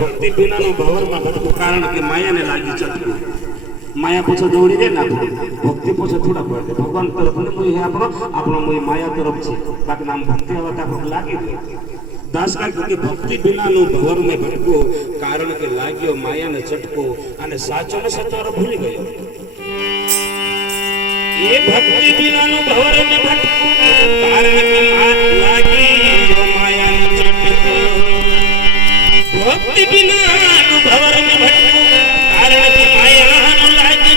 भक्ति बिना नो भवर में भटको कारण के माया ने लागी चटको माया पछ दौड़ी दे ना भक्ति पछ थोड़ा पड़े भगवान तरफ ने मोई है आपनो मोई माया तरफ छे बाकी नाम भक्ति आवा ता लागी दास का क्योंकि भक्ति बिना नो भवर में भटको कारण के लाग्यो माया ने चटको અને સાચો ને સતારો ભૂલી ગયો ये भक्ति बिना नो भवर में भटको कारण के लागी माया ने चटको भक्ति बिना भवर में भटको कारण की माया न लागी